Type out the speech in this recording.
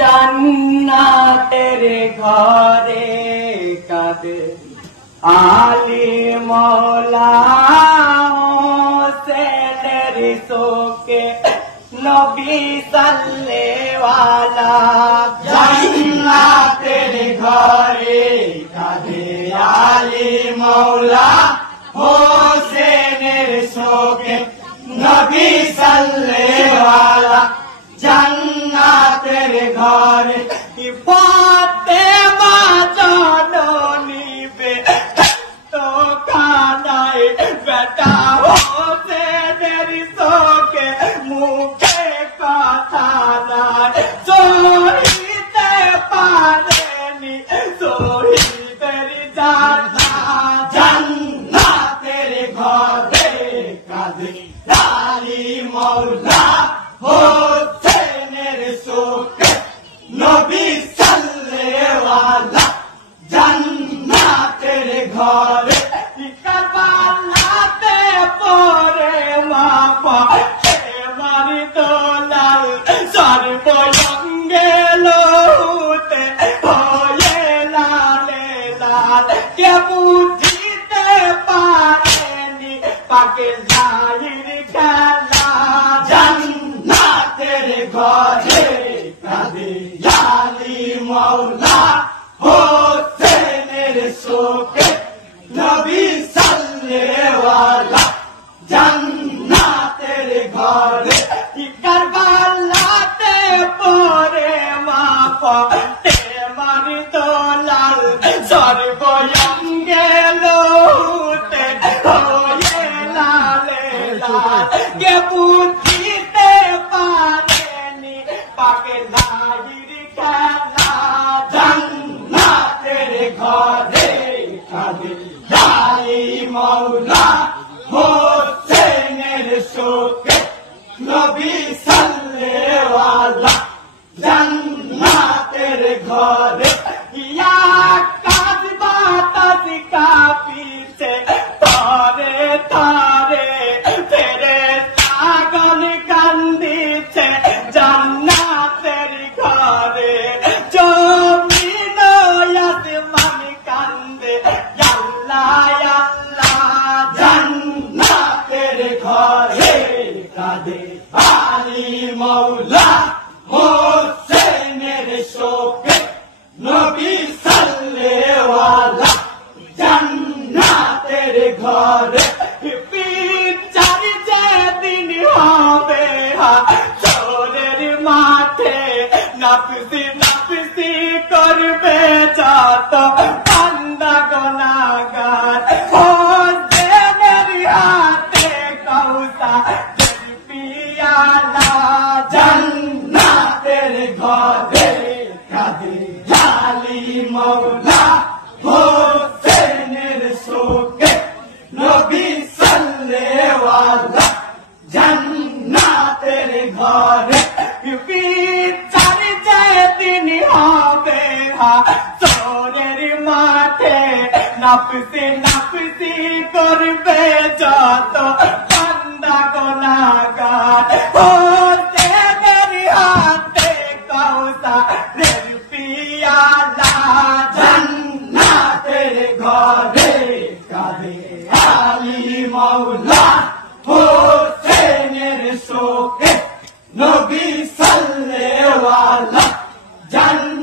জান্নাতের ঘরে কাঁদে আলী মওলা হোসেনের শোকে নবী সাল্লেওয়ালা জান্নাতের ঘরে কাঁদে আলী মওলা হোসেনের শোকে নবী সাল্লেওয়ালা জান্নাতের ঘরে ফাতেমা জননী তো কানায় বেটা হোসেনের শোকে মুখে কথা নাই সহিতে পারেনি শহীদের জান্নাতের ঘরে কাঁদে আলী মওলা হোসেনের শোকে নবী সাল্লেওয়ালা জান্নাতের ঘরে কারবালাতে পরে মা ফাতেমার দোলাল সর্বঙ্গে লোতে হয়ে লালে লাল কে বুঝিতে পারেনি পাকে জাহির খেলা জান্নাতের ঘরে কাঁদে আলী মওলা হোসেনের শোকে নবী সাল্লেওয়ালা জান্নাতের ঘরে কারবালাতে পরে মা ফাতেমার দোলাল সর্বঙ্গে লোতে হয়ে লালে লাল কে বুঝিতে পারেনি পাকে জাহির খেলা জান্নাতের ঘরে কাঁদে আলী মওলা হোসেনের শোকে নবী সাল্লেওয়ালা জান্নাতের ঘরে ইয়া কাজ বাতাস কাঁপিছে তারে তারে ফেরেশতা গণ কান্দিছে জান্নাতের ঘরে জমিন আসমান কান্দে আল্লাহ আল্লাহ জান্নাতের ঘরে কাঁদে আলী মওলা হোসেনের শোকে নবী সাল্লেওয়ালা জান্নাতের ঘরে বিচার যেদিন হবে হাশরের মাঠে নাফসি নাফসি করবে যত বান্দা গুনাহগার হোসেনের হাতে কাউসারের পিয়ালা জান্নাতের ঘরে কাঁদে আলী মওলা হোসেনের শোকে নবী সাল্লেওয়ালা জান্নাতের ঘরে বিচার যেদিন হবে হাশরের মাঠে নাফসি নাফসি করবে যত বান্দা গুনাহগার হোসেনের হাতে কাউসারের পিয়ালা জান্নাতের ঘরে কাঁদে আলী মওলা হোসেনের শোকে নবী সাল্লেওয়ালা জান্নাতের